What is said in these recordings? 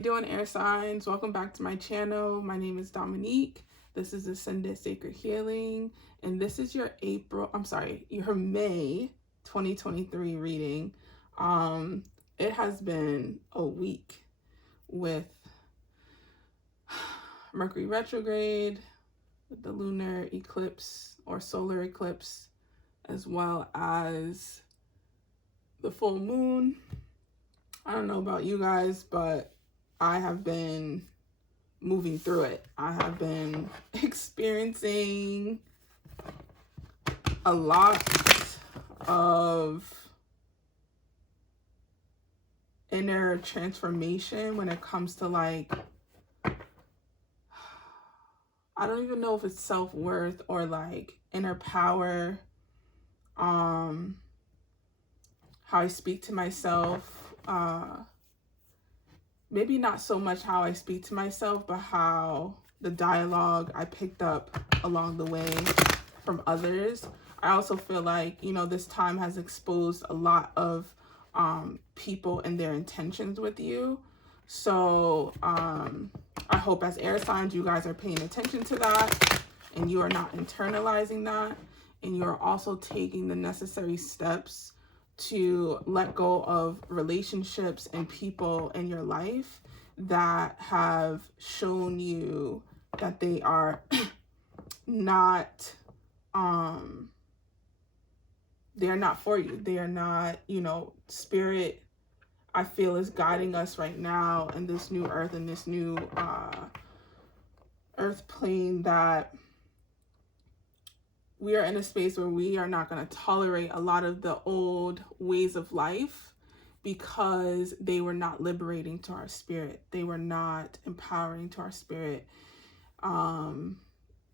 Doing air signs, welcome back to my channel. My name is Dominique. This is Ascended Sacred Healing, and this is your your May 2023 reading. It has been a week with Mercury retrograde, with the lunar eclipse or solar eclipse, as well as the full moon. I don't know about you guys, but I have been moving through it. I have been experiencing a lot of inner transformation when it comes to, like, I don't even know if it's self-worth or like inner power, how I speak to myself, maybe not so much how I speak to myself, but how the dialogue I picked up along the way from others. I also feel like, this time has exposed a lot of people and their intentions with you. So I hope as air signs, you guys are paying attention to that and you are not internalizing that. And you are also taking the necessary steps to let go of relationships and people in your life that have shown you that they are not, they are not for you. They are not, spirit, I feel, is guiding us right now in this new earth, in this new earth plane, that we are in a space where we are not going to tolerate a lot of the old ways of life because they were not liberating to our spirit. They were not empowering to our spirit.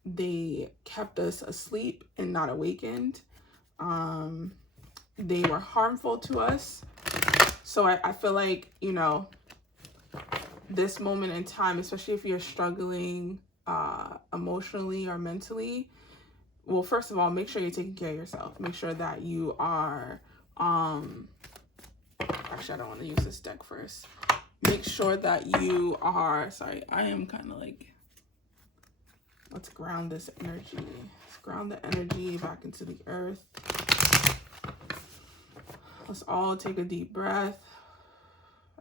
They kept us asleep and not awakened. They were harmful to us. So I feel like, this moment in time, especially if you're struggling emotionally or mentally, well, first of all, make sure you're taking care of yourself. Make sure that you are, actually, I don't want to use this deck first. Make sure that you are, I am kind of like, let's ground this energy. Let's ground the energy back into the earth. Let's all take a deep breath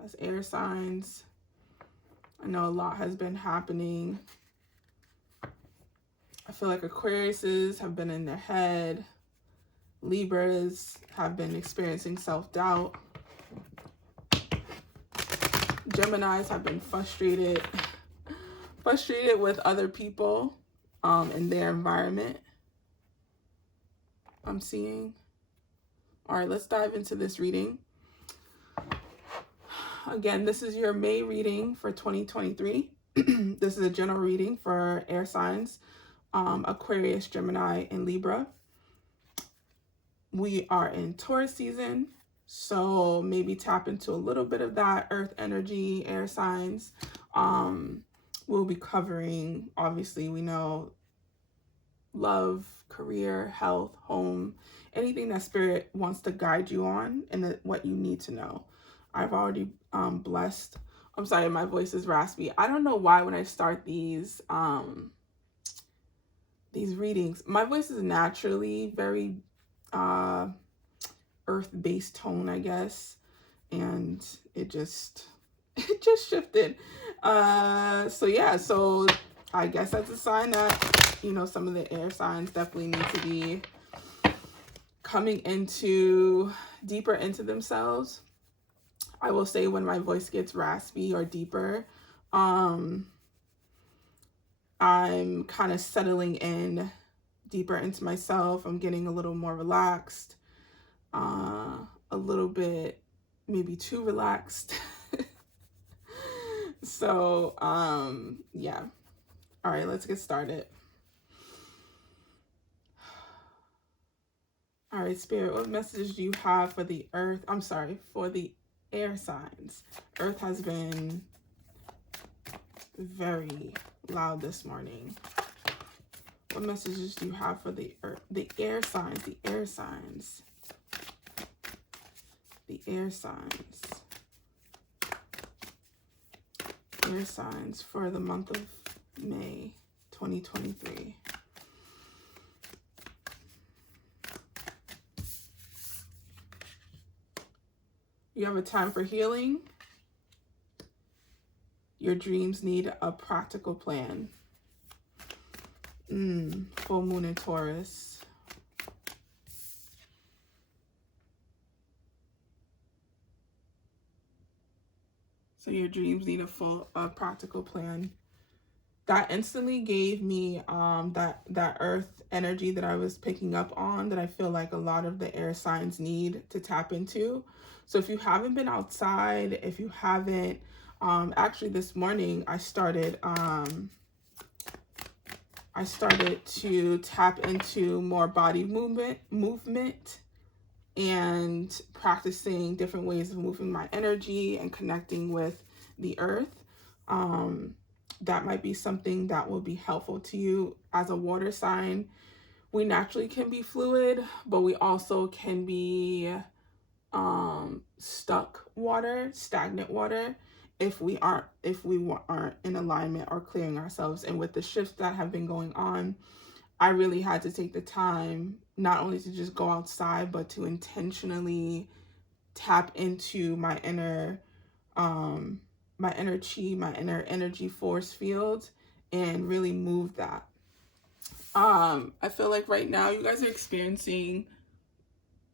as air signs. I know a lot has been happening. I feel like Aquariuses have been in their head. Libras have been experiencing self-doubt. Geminis have been frustrated with other people in their environment, I'm seeing. All right, let's dive into this reading. Again, this is your May reading for 2023. This is a general reading for air signs, Aquarius, Gemini, and Libra. We are in Taurus season, so maybe tap into a little bit of that earth energy, air signs. We'll be covering, obviously, we know, love, career, health, home, anything that spirit wants to guide you on and what you need to know. I've already blessed. I'm sorry, my voice is raspy. I don't know why when I start these readings, my voice is naturally very earth-based tone, I guess, and it just shifted. So yeah, so I guess that's a sign that, some of the air signs definitely need to be coming deeper into themselves. I will say when my voice gets raspy or deeper, I'm kind of settling in deeper into myself. I'm getting a little more relaxed, a little bit maybe too relaxed. So, yeah. All right, let's get started. All right, Spirit, what message do you have for the earth? For the air signs. Earth has been very loud this morning. What messages do you have for the earth, the air signs, the air signs, the air signs? Air signs for the month of May 2023. You have a time for healing. Your dreams need a practical plan. Full moon in Taurus. So your dreams need a practical plan. That instantly gave me that earth energy that I was picking up on, that I feel like a lot of the air signs need to tap into. So if you haven't been outside, if you haven't, actually this morning I started to tap into more body movement and practicing different ways of moving my energy and connecting with the earth. That might be something that will be helpful to you. As a water sign, we naturally can be fluid, but we also can be stagnant water, if we aren't in alignment or clearing ourselves. And with the shifts that have been going on, I really had to take the time not only to just go outside, but to intentionally tap into my inner chi, my inner energy force field, and really move that. I feel like right now you guys are experiencing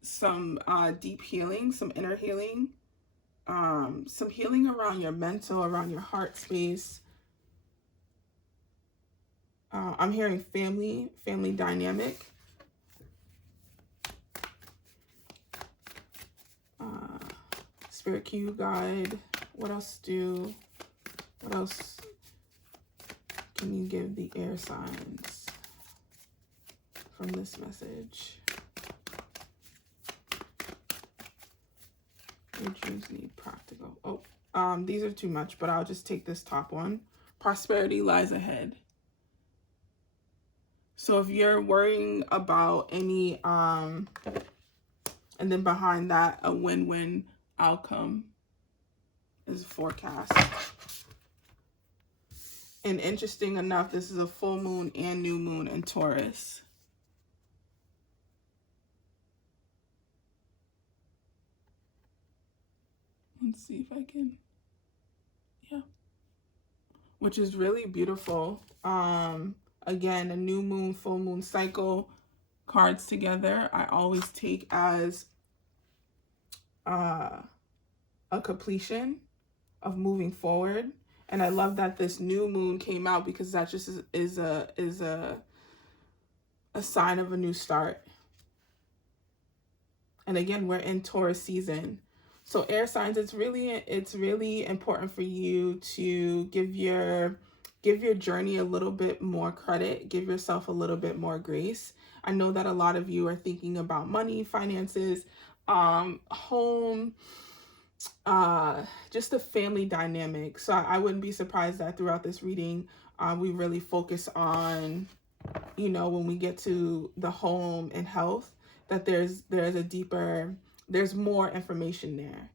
some deep healing, some inner healing, some healing around your mental, around your heart space. I'm hearing family dynamic. Spirit, can you guide? What else can you give the air signs from this message? Your dreams need practical. These are too much, but I'll just take this top one. Prosperity lies ahead. So if you're worrying about any, and then behind that, a win-win outcome is forecast. And interesting enough, this is a full moon and new moon in Taurus. Let's see if I can, yeah. Which is really beautiful. Again, a new moon, full moon cycle cards together, I always take as a completion of moving forward. And I love that this new moon came out, because that just is a sign of a new start. And again, we're in Taurus season. So air signs, it's really important for you to give your journey a little bit more credit, give yourself a little bit more grace. I know that a lot of you are thinking about money, finances, home, just the family dynamic. So I wouldn't be surprised that throughout this reading, we really focus on, when we get to the home and health, that there's more information there.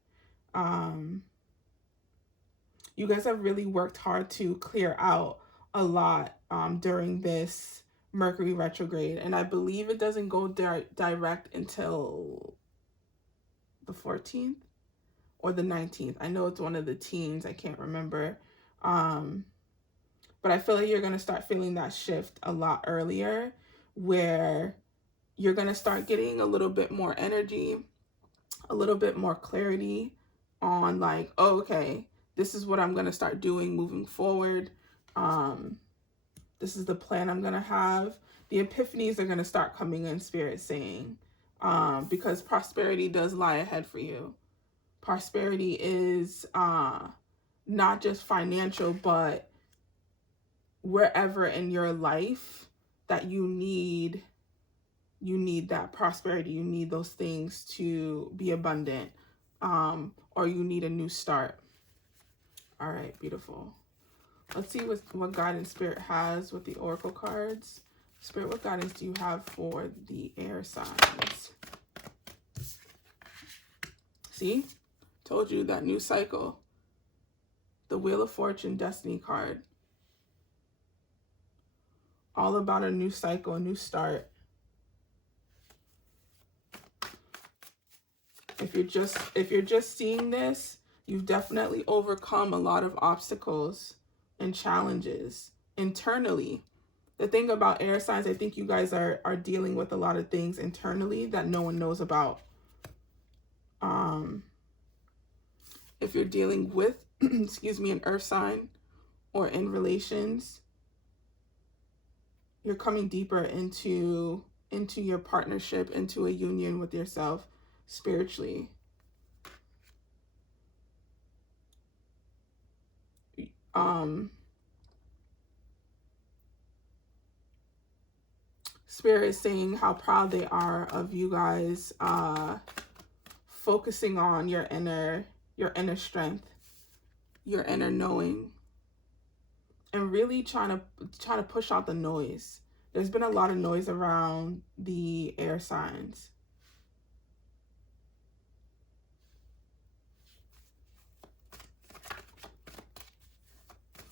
You guys have really worked hard to clear out a lot during this Mercury retrograde, and I believe it doesn't go direct until the 14th or the 19th. I know it's one of the teens, I can't remember. But I feel like you're going to start feeling that shift a lot earlier, where you're going to start getting a little bit more energy, a little bit more clarity on like, oh, okay, this is what I'm going to start doing moving forward. This is the plan I'm going to have. The epiphanies are going to start coming in, Spirit saying, because prosperity does lie ahead for you. Prosperity is not just financial, but wherever in your life that you need that prosperity, you need those things to be abundant, or you need a new start. All right, beautiful. Let's see what guidance Spirit has with the Oracle cards. Spirit, what guidance do you have for the air signs? See? Told you that new cycle. The Wheel of Fortune Destiny card. All about a new cycle, a new start. If you're just seeing this, you've definitely overcome a lot of obstacles and challenges internally. The thing about air signs, I think you guys are dealing with a lot of things internally that no one knows about. If you're dealing with, excuse me, an earth sign or in relations, you're coming deeper into your partnership, into a union with yourself spiritually. Spirit is saying how proud they are of you guys, focusing on your inner strength, your inner knowing, and really trying to push out the noise. There's been a lot of noise around the air signs.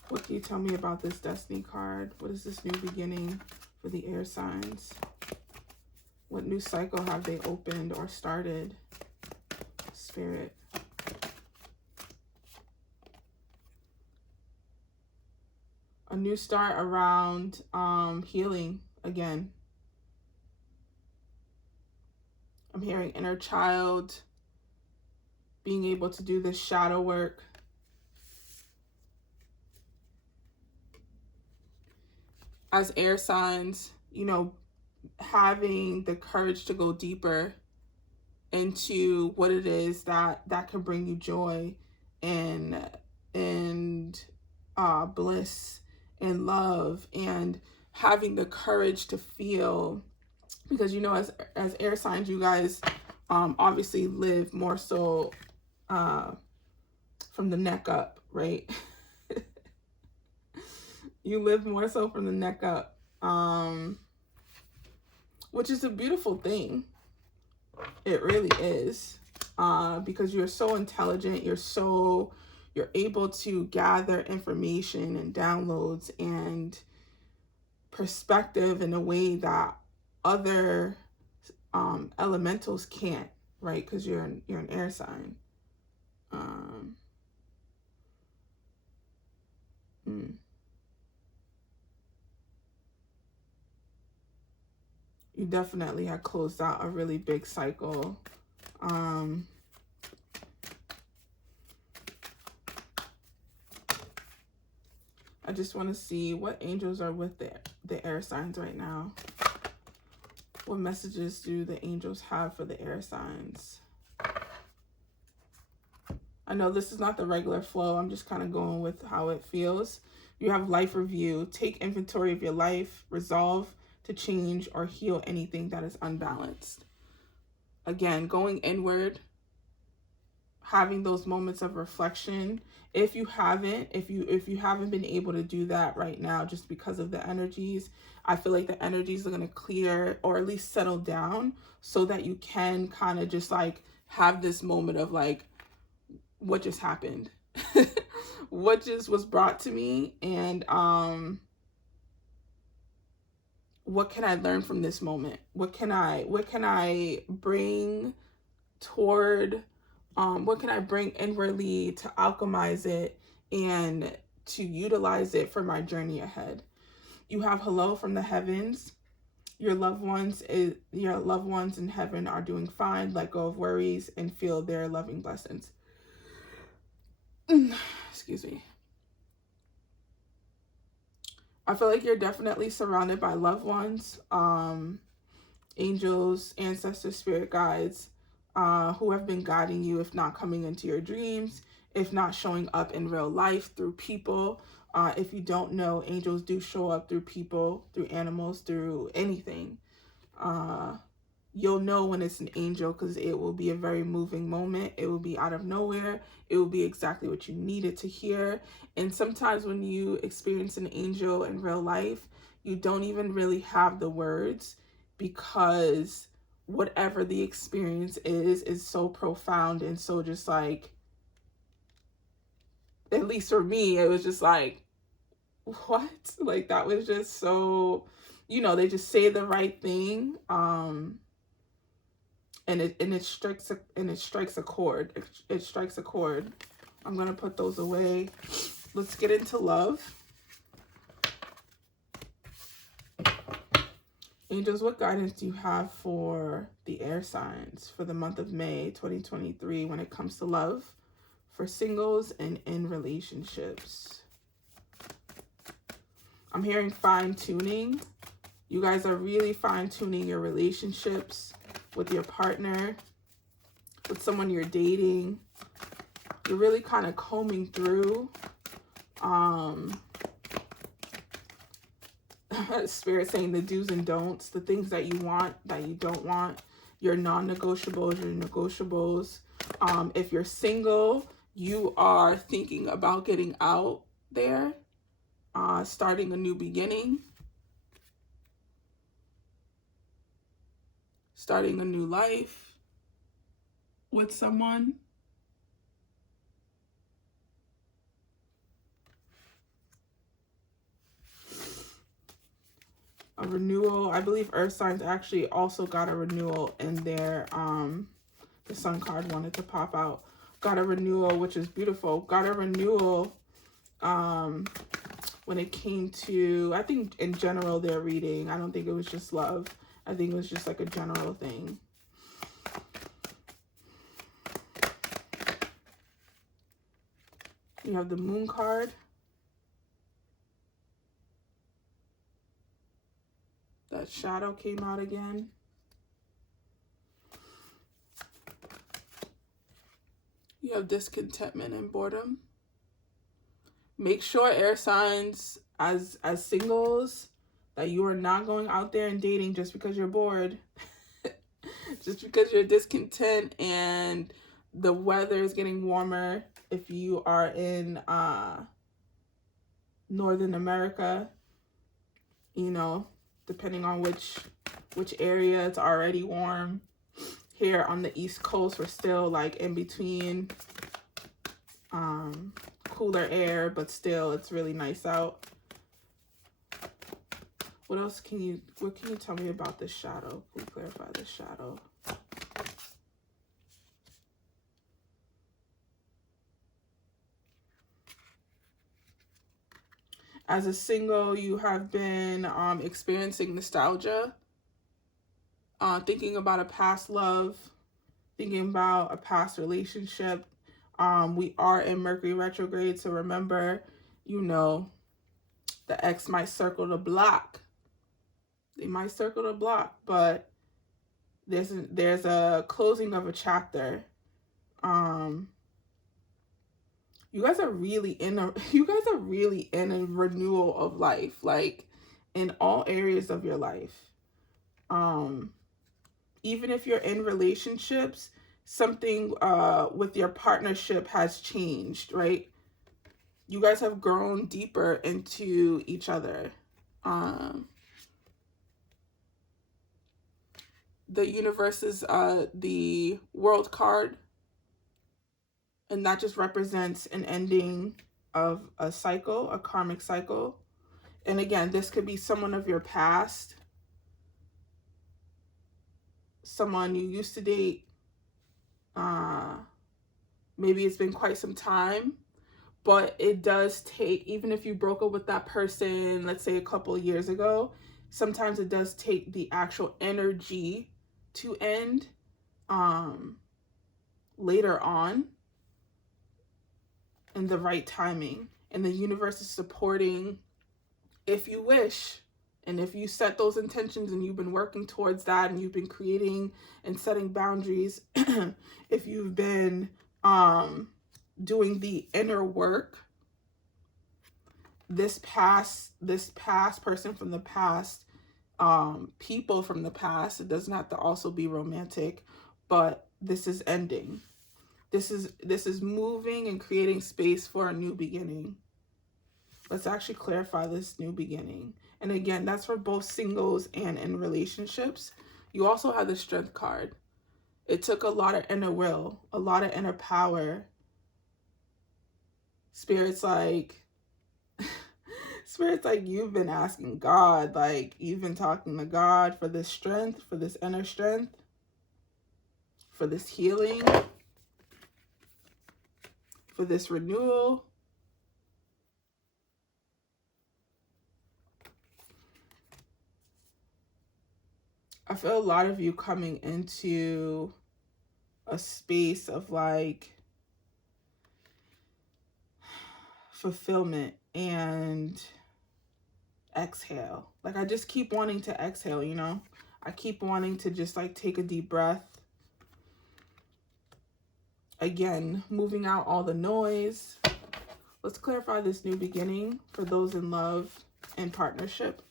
What can you tell me about this Destiny card? What is this new beginning for the air signs? What new cycle have they opened or started? Spirit. A new start around healing again. I'm hearing inner child, being able to do this shadow work. As air signs, you know, having the courage to go deeper into what it is that can bring you joy and bliss and love, and having the courage to feel, because you know, as air signs, you guys obviously live more so from the neck up, right? You live more so from the neck up, which is a beautiful thing. It really is, because you're so intelligent. You're able to gather information and downloads and perspective in a way that other elementals can't, right? Because you're an air sign. You definitely have closed out a really big cycle. I just want to see what angels are with the air signs right now. What messages do the angels have for the air signs? I know this is not the regular flow. I'm just kind of going with how it feels. You have life review. Take inventory of your life. Resolve to change or heal anything that is unbalanced. Again, going inward, having those moments of reflection. If you haven't been able to do that right now, just because of the energies, I feel like the energies are going to clear, or at least settle down, so that you can kind of just like have this moment of like, what just happened? What just was brought to me? And what can I learn from this moment? What can I bring toward, what can I bring inwardly to alchemize it and to utilize it for my journey ahead? You have hello from the heavens. Your loved ones in heaven are doing fine. Let go of worries and feel their loving blessings. Excuse me. I feel like you're definitely surrounded by loved ones, angels, ancestors, spirit guides, who have been guiding you, if not coming into your dreams, if not showing up in real life through people. If you don't know, angels do show up through people, through animals, through anything. You'll know when it's an angel, because it will be a very moving moment. It will be out of nowhere. It will be exactly what you needed to hear. And sometimes when you experience an angel in real life, you don't even really have the words, because whatever the experience is so profound and so just like at least for me, it was just like, what? Like, that was just so, you know, they just say the right thing. And it strikes a chord. It strikes a chord. I'm gonna put those away. Let's get into love. Angels, what guidance do you have for the air signs for the month of May 2023 when it comes to love, for singles and in relationships? I'm hearing fine-tuning. You guys are really fine-tuning your relationships with your partner, with someone you're dating. You're really kind of combing through. Spirit saying the do's and don'ts, the things that you want, that you don't want, your non-negotiables, your negotiables. If you're single, you are thinking about getting out there, starting a new beginning, starting a new life with someone. A renewal. I believe earth signs actually also got a renewal in there. The sun card wanted to pop out. Got a renewal, which is beautiful. Got a renewal when it came to, I think in general their reading. I don't think it was just love. I think it was just like a general thing. You have the moon card. That shadow came out again. You have discontentment and boredom. Make sure, air signs, as singles, that you are not going out there and dating just because you're bored. Just because you're discontent and the weather is getting warmer. If you are in Northern America, you know, depending on which area, it's already warm. Here on the East Coast, we're still like in between cooler air, but still it's really nice out. What else can you tell me about this shadow? Please clarify this shadow. As a single, you have been experiencing nostalgia, thinking about a past love, thinking about a past relationship. We are in Mercury retrograde, so remember, you know, the ex might circle the block. They might circle the block, but there's a closing of a chapter. You guys are really in a renewal of life, like in all areas of your life. Even if you're in relationships, something with your partnership has changed, right? You guys have grown deeper into each other. The universe is the world card, and that just represents an ending of a cycle, a karmic cycle. And again, this could be someone of your past, someone you used to date. Maybe it's been quite some time, but it does take, even if you broke up with that person, let's say a couple of years ago, sometimes it does take the actual energy to end later on in the right timing. And the universe is supporting, if you wish, and if you set those intentions and you've been working towards that and you've been creating and setting boundaries, if you've been doing the inner work, this past person from the past, people from the past, it doesn't have to also be romantic, but this is ending. This is moving and creating space for a new beginning. Let's actually clarify this new beginning. And again, that's for both singles and in relationships. You also have the Strength card. It took a lot of inner will, a lot of inner power Spirit's like, Spirit's like, you've been asking God, like you've been talking to God for this strength, for this inner strength, for this healing, for this renewal. I feel a lot of you coming into a space of like fulfillment and exhale. Like I just keep wanting to exhale, you know? I keep wanting to just like take a deep breath. Again, moving out all the noise. Let's clarify this new beginning for those in love and partnership.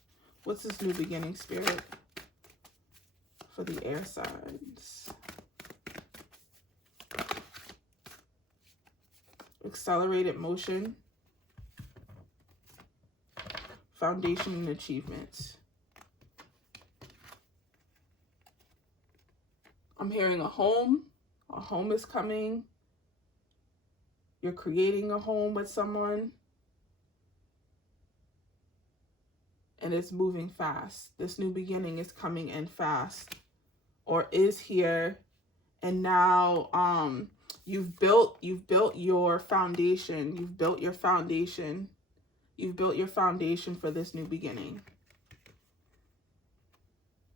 What's this new beginning, Spirit, for the air signs? Accelerated motion. Foundation and achievements. I'm hearing a home. A home is coming. You're creating a home with someone. And it's moving fast. This new beginning is coming in fast. Or is here. And now you've built your foundation. You've built your foundation. You've built your foundation for this new beginning.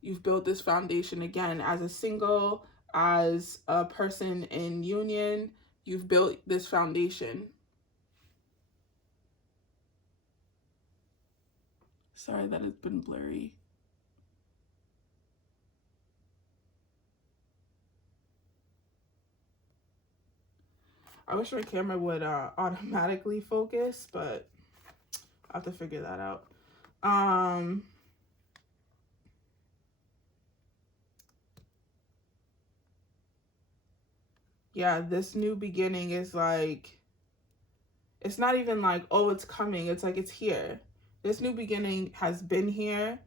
You've built this foundation again as a single, as a person in union. You've built this foundation. Sorry that it's been blurry. I wish my camera would automatically focus, but I'll have to figure that out. Yeah, this new beginning is like, it's not even like, oh, it's coming. It's like, it's here. This new beginning has been here.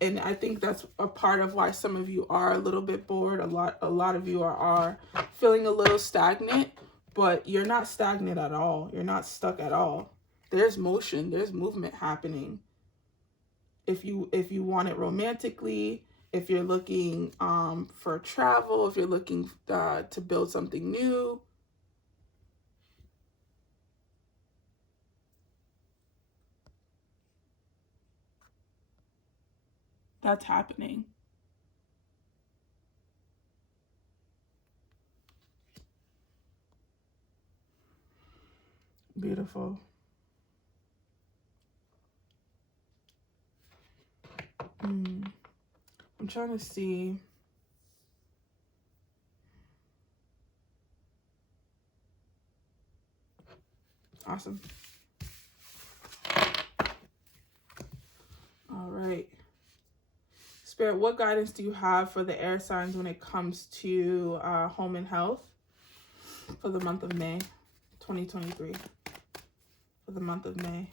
And I think that's a part of why some of you are a little bit bored. A lot of you are feeling a little stagnant, but you're not stagnant at all. You're not stuck at all. There's motion, there's movement happening. If you want it romantically, if you're looking for travel, if you're looking to build something new, that's happening. Beautiful. I'm trying to see. Awesome. All right. Spirit, what guidance do you have for the air signs when it comes to home and health for the month of May 2023? For the month of May.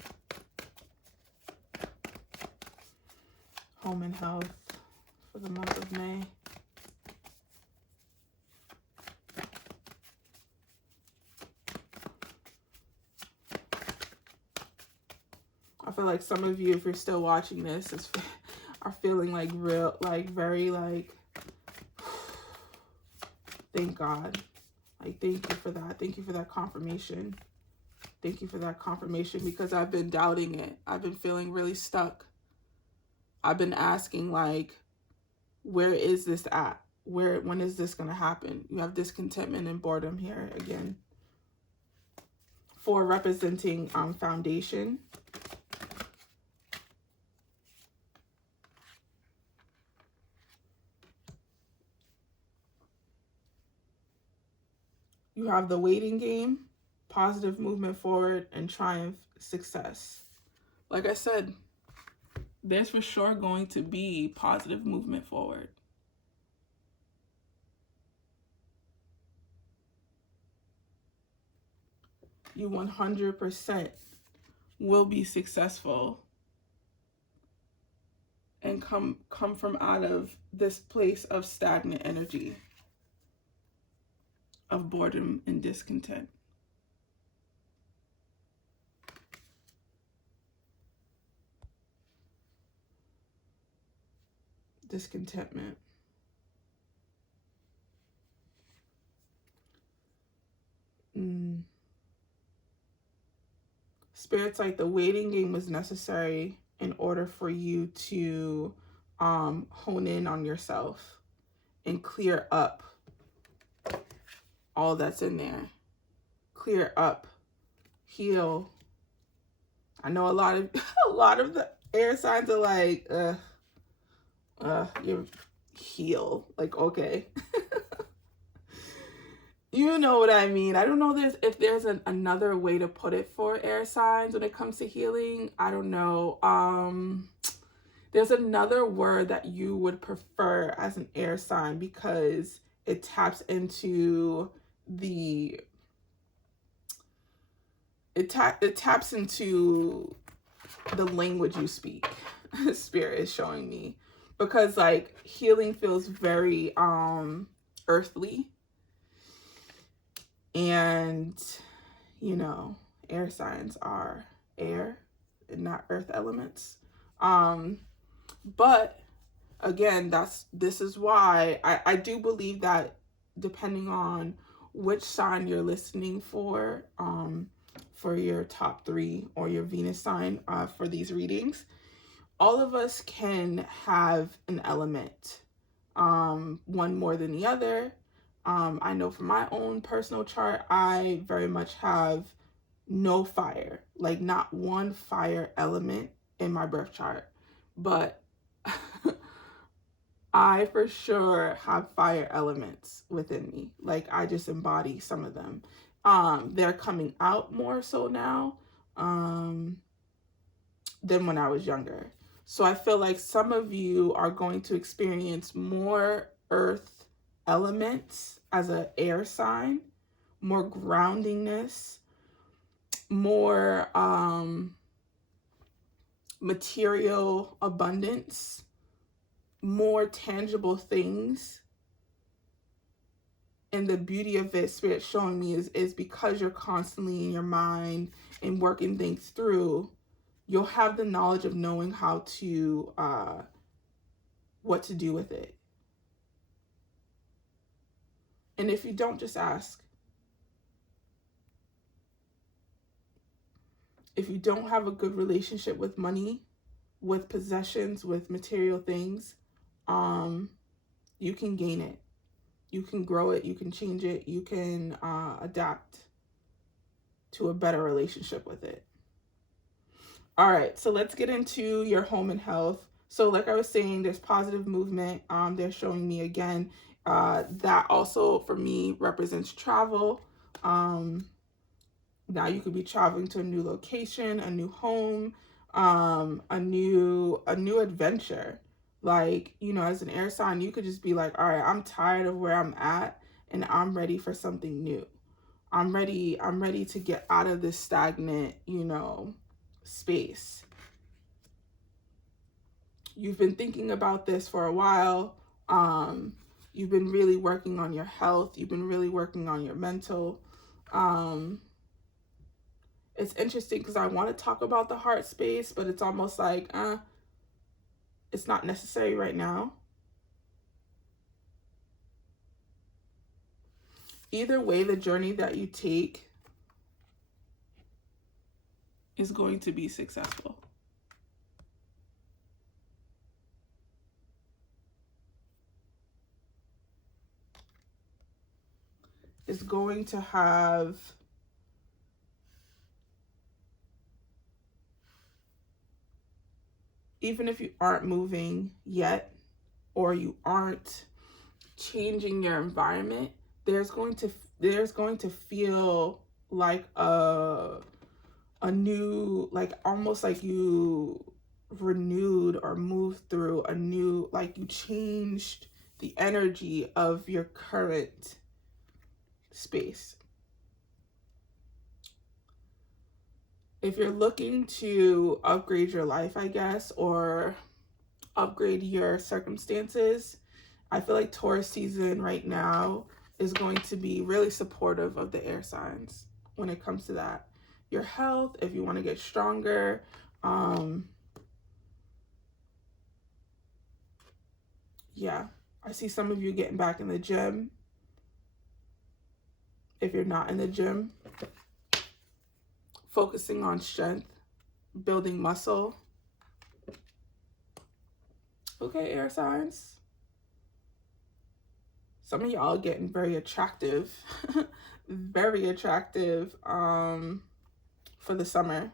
Home and health for the month of May. I feel like some of you, if you're still watching this, are feeling like very thank God. Like, thank you for that. Thank you for that confirmation. Thank you for that confirmation, because I've been doubting it. I've been feeling really stuck. I've been asking, like, where is this at? When is this going to happen? You have discontentment and boredom here again. 4 representing foundation. You have the waiting game, positive movement forward, and triumph, success. Like I said, there's for sure going to be positive movement forward. You 100% will be successful and come from out of this place of stagnant energy, of boredom and discontent. discontentment. Spirit's like the waiting game was necessary in order for you to hone in on yourself and clear up all that's in there. Clear up, heal. I know a lot of the air signs are like, you heal. Like, okay. You know what I mean. I don't know if there's another way to put it for air signs when it comes to healing. I don't know. There's another word that you would prefer as an air sign because it taps into the it taps into the language you speak. Spirit is showing me, because like healing feels very earthly. And, you know, air signs are air and not earth elements. But again, this is why I do believe that depending on which sign you're listening for your top 3 or your Venus sign for these readings, all of us can have an element, one more than the other. I know from my own personal chart, I very much have no fire, like not one fire element in my birth chart, but I for sure have fire elements within me. Like I just embody some of them. They're coming out more so now than when I was younger. So I feel like some of you are going to experience more earth elements as an air sign, more groundingness, more material abundance, more tangible things. And the beauty of it, Spirit showing me, is because you're constantly in your mind and working things through, you'll have the knowledge of knowing how to, what to do with it. And if you don't, just ask. If you don't have a good relationship with money, with possessions, with material things, you can gain it. You can grow it. You can change it. You can adapt to a better relationship with it. All right, so let's get into your home and health. So like I was saying, there's positive movement. They're showing me again. That also for me represents travel. Now you could be traveling to a new location, a new home, a new adventure. Like, you know, as an air sign, you could just be like, all right, I'm tired of where I'm at and I'm ready for something new. I'm ready to get out of this stagnant, you know, space. You've been thinking about this for a while. You've been really working on your health. You've been really working on your mental. It's interesting because I want to talk about the heart space, but it's almost like, it's not necessary right now. Either way, the journey that you take is going to be successful. It's going to have even if you aren't moving yet or you aren't changing your environment, there's going to feel like a new, like almost like you renewed or moved through a new, like you changed the energy of your current space. If you're looking to upgrade your life, I guess, or upgrade your circumstances, I feel like Taurus season right now is going to be really supportive of the air signs when it comes to that. Your health, if you want to get stronger, Yeah, I see some of you getting back in the gym. If you're not in the gym, focusing on strength, building muscle. Okay, air signs. Some of y'all getting very attractive, very attractive for the summer.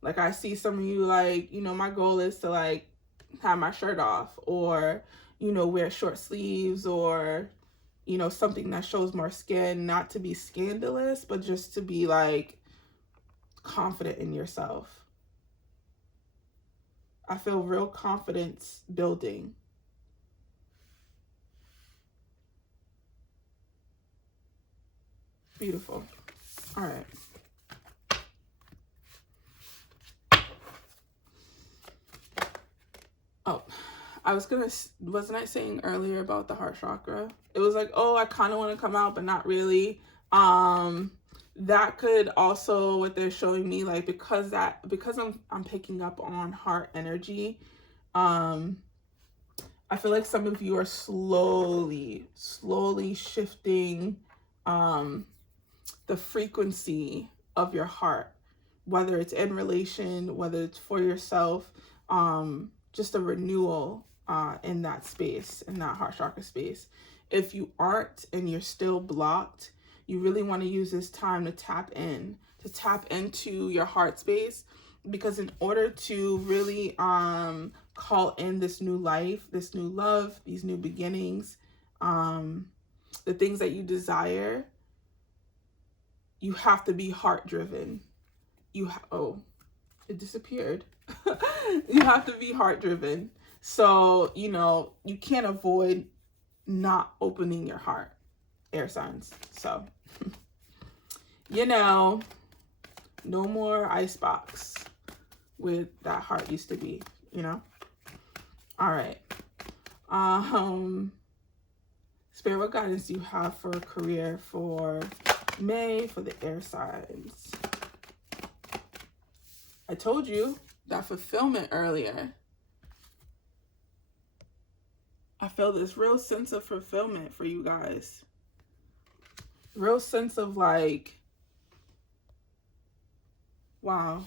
Like, I see some of you, like, you know, my goal is to, like, have my shirt off, or, you know, wear short sleeves, or, you know, something that shows more skin, not to be scandalous, but just to be, like, confident in yourself. I feel real confidence building. Beautiful. All right. Oh, wasn't I saying earlier about the heart chakra? It was like, oh, I kind of want to come out, but not really. That could also, what they're showing me, like, because I'm picking up on heart energy. I feel like some of you are slowly shifting, the frequency of your heart, whether it's in relation, whether it's for yourself, just a renewal in that space, in that heart chakra space. If you aren't and you're still blocked, you really want to use this time to tap into your heart space, because in order to really call in this new life, this new love, these new beginnings, the things that you desire, you have to be heart driven. Oh, it disappeared. You have to be heart driven. So, you know, you can't avoid not opening your heart, air signs. So, you know, no more icebox with that heart used to be, you know. All right. Spirit, what guidance do you have for a career for May for the air signs? I told you that fulfillment earlier. I feel this real sense of fulfillment for you guys. Real sense of, like, wow.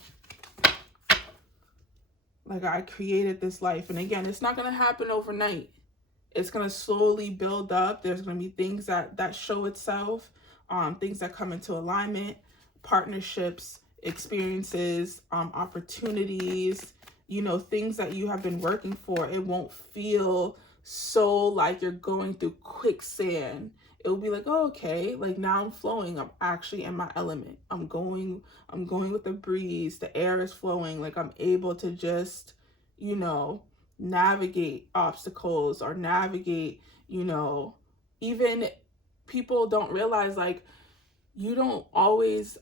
Like, I created this life. And again, it's not going to happen overnight. It's going to slowly build up. There's going to be things that show itself, things that come into alignment, partnerships, experiences, opportunities, you know, things that you have been working for. It won't feel so like you're going through quicksand. It will be like, oh, okay, like now I'm flowing. I'm actually in my element. I'm going with the breeze. The air is flowing. Like, I'm able to just, you know, navigate obstacles, or navigate, you know, even people don't realize, like, you don't always,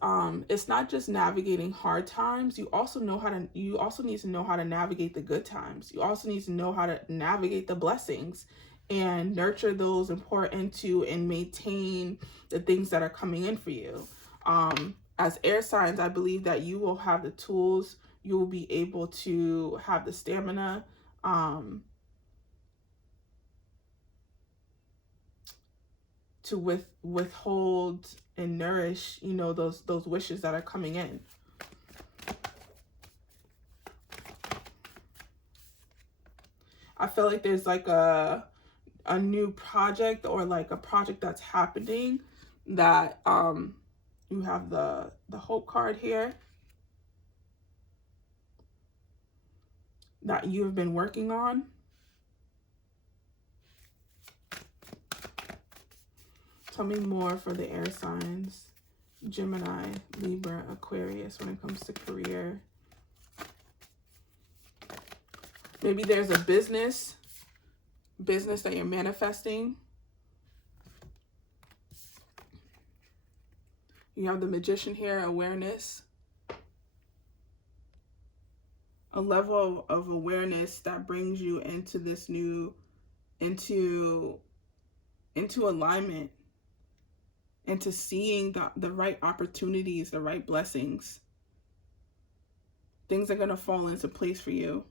it's not just navigating hard times. You also need to know how to navigate the good times. You also need to know how to navigate the blessings and nurture those, and pour into and maintain the things that are coming in for you. As air signs, I believe that you will have the tools. You will be able to have the stamina, to withhold and nourish, you know, those wishes that are coming in. I feel like there's like a new project, or like a project that's happening, that you have the hope card here, that you've been working on. Tell me more for the air signs, Gemini, Libra, Aquarius, when it comes to career. Maybe there's a business that you're manifesting. You have the Magician here, awareness. A level of awareness that brings you into this new, into alignment, into seeing the right opportunities, the right blessings. Things are going to fall into place for you.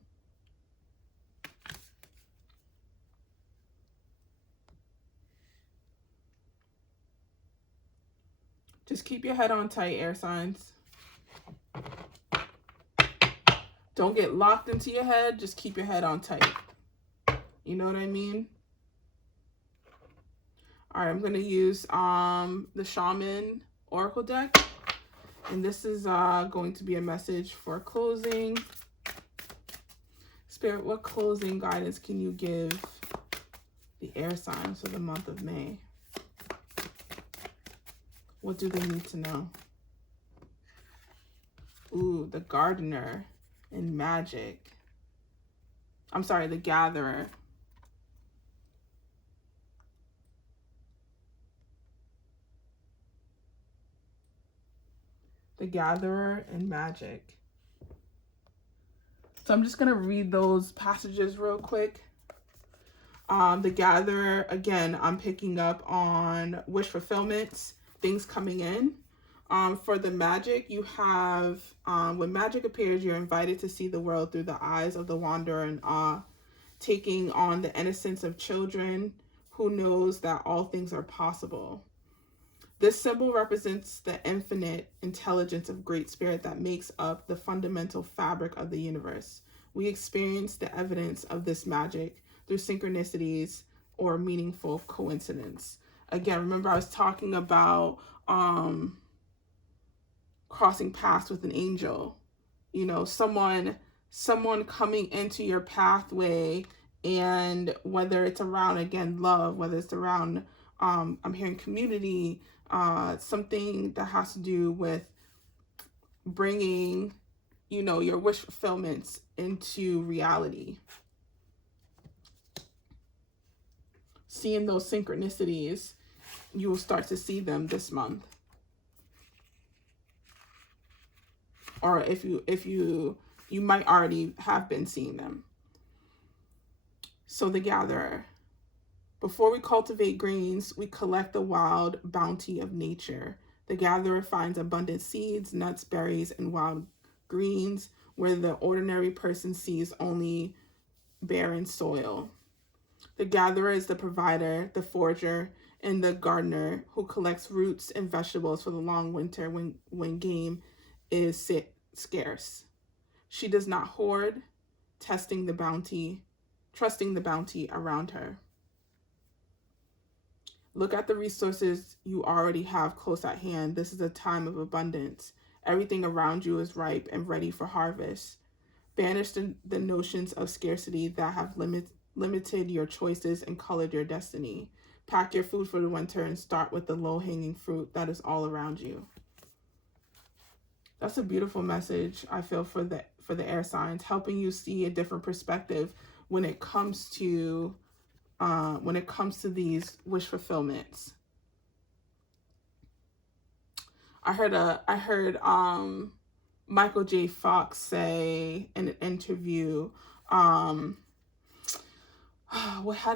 just keep your head on tight, air signs. Don't get locked into your head. Just keep your head on tight. You know what I mean? All right, I'm going to use the Shaman Oracle deck. And this is going to be a message for closing. Spirit, what closing guidance can you give the air signs for the month of May? What do they need to know? Ooh, the Gardener and Magic. I'm sorry, the Gatherer. The Gatherer and Magic. So I'm just going to read those passages real quick. The Gatherer, again, I'm picking up on wish fulfillments, things coming in. For the Magic, you have, when magic appears, you're invited to see the world through the eyes of the wanderer in awe, taking on the innocence of children who knows that all things are possible. This symbol represents the infinite intelligence of Great Spirit that makes up the fundamental fabric of the universe. We experience the evidence of this magic through synchronicities or meaningful coincidence. Again, remember I was talking about crossing paths with an angel. You know, someone coming into your pathway, and whether it's around, again, love, whether it's around, I'm hearing community, something that has to do with bringing, you know, your wish fulfillments into reality. Seeing those synchronicities, you will start to see them this month. Or if you might already have been seeing them. So the Gatherer. Before we cultivate greens, we collect the wild bounty of nature. The Gatherer finds abundant seeds, nuts, berries, and wild greens where the ordinary person sees only barren soil. The Gatherer is the provider, the forager, and the gardener who collects roots and vegetables for the long winter when game is scarce. She does not hoard, trusting the bounty around her. Look at the resources you already have close at hand. This is a time of abundance. Everything around you is ripe and ready for harvest. Banish the notions of scarcity that have limited your choices and colored your destiny. Pack your food for the winter and start with the low-hanging fruit that is all around you. That's a beautiful message, I feel, for the air signs, helping you see a different perspective when it comes to these wish fulfillments. I heard Michael J. Fox say in an interview, how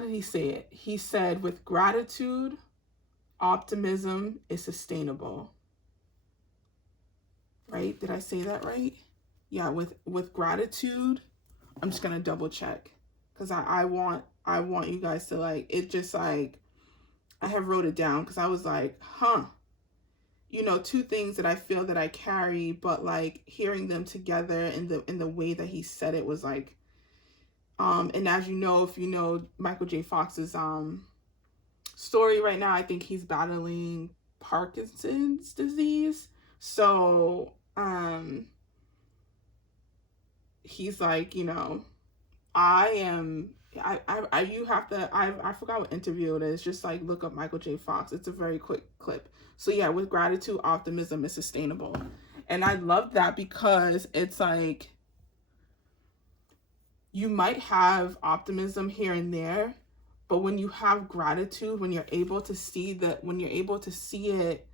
did he say it? He said, with gratitude, optimism is sustainable. Right? Did I say that right? Yeah, with gratitude, I'm just gonna double check because I want you guys to, like, it just, like, I have wrote it down because I was like, you know, two things that I feel that I carry, but like hearing them together in the way that he said it was like, and as you know, if you know Michael J. Fox's story right now, I think he's battling Parkinson's disease. So he's like, you know, I forgot what interview it is. Just like look up Michael J. Fox. It's a very quick clip. So yeah, with gratitude, optimism is sustainable. And I love that because it's like, you might have optimism here and there, but when you have gratitude, when you're able to see it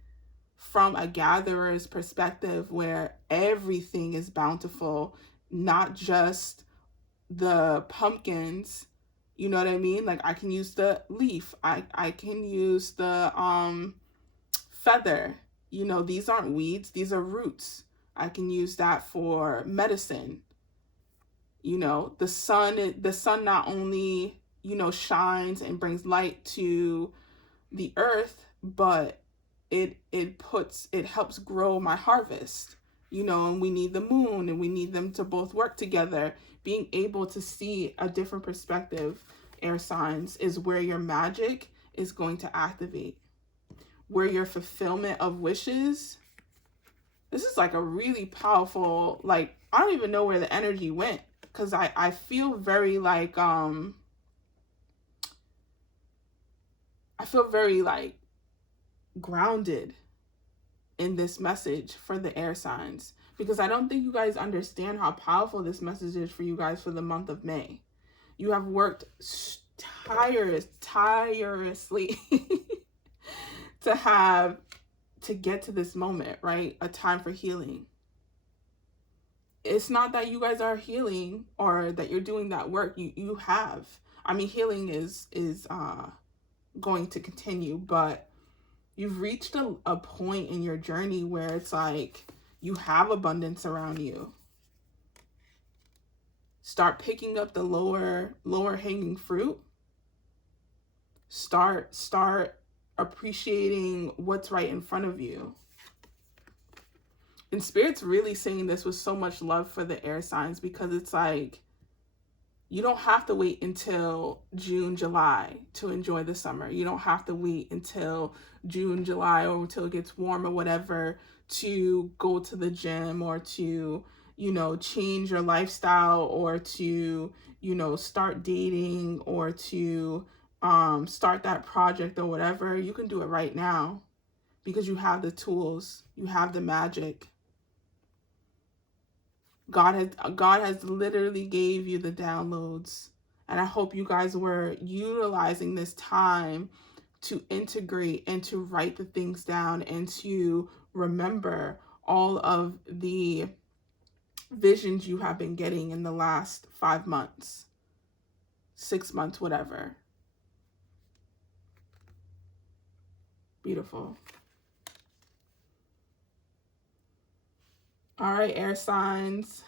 from a gatherer's perspective where everything is bountiful, not just the pumpkins, you know what I mean? Like I can use the leaf, I can use the feather, you know, these aren't weeds, these are roots. I can use that for medicine. You know, the sun not only, you know, shines and brings light to the earth, but it helps grow my harvest, you know, and we need the moon and we need them to both work together. Being able to see a different perspective, air signs, is where your magic is going to activate, where your fulfillment of wishes. This is like a really powerful, like, I don't even know where the energy went, because I feel very like, I feel very like grounded in this message for the air signs, because I don't think you guys understand how powerful this message is for you guys for the month of May. You have worked tirelessly to get to this moment, right? A time for healing. It's not that you guys are healing or that you're doing that work. You have. I mean, healing is going to continue, but you've reached a point in your journey where it's like you have abundance around you. Start picking up the lower hanging fruit. Start appreciating what's right in front of you. And Spirit's really saying this with so much love for the air signs, because it's like, you don't have to wait until June, July to enjoy the summer. You don't have to wait until June, July, or until it gets warm or whatever to go to the gym, or to, you know, change your lifestyle, or to, you know, start dating, or to start that project or whatever. You can do it right now because you have the tools, you have the magic. God has literally gave you the downloads, and I hope you guys were utilizing this time to integrate and to write the things down and to remember all of the visions you have been getting in the last 5 months, 6 months, whatever. Beautiful. All right, air signs.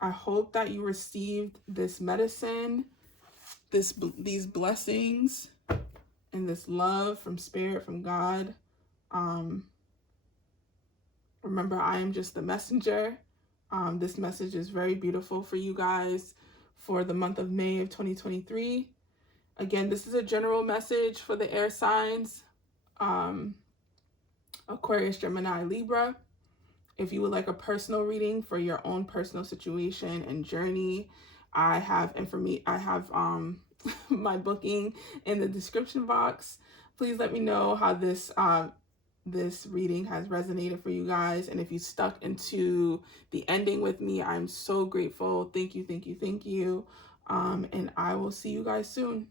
I hope that you received this medicine, these blessings, and this love from Spirit, from God. Remember, I am just the messenger. This message is very beautiful for you guys for the month of May of 2023. Again, this is a general message for the air signs, Aquarius, Gemini, Libra. If you would like a personal reading for your own personal situation and journey, I have my booking in the description box. Please let me know how this reading has resonated for you guys, and if you stuck into the ending with me, I'm so grateful. Thank you, and I will see you guys soon.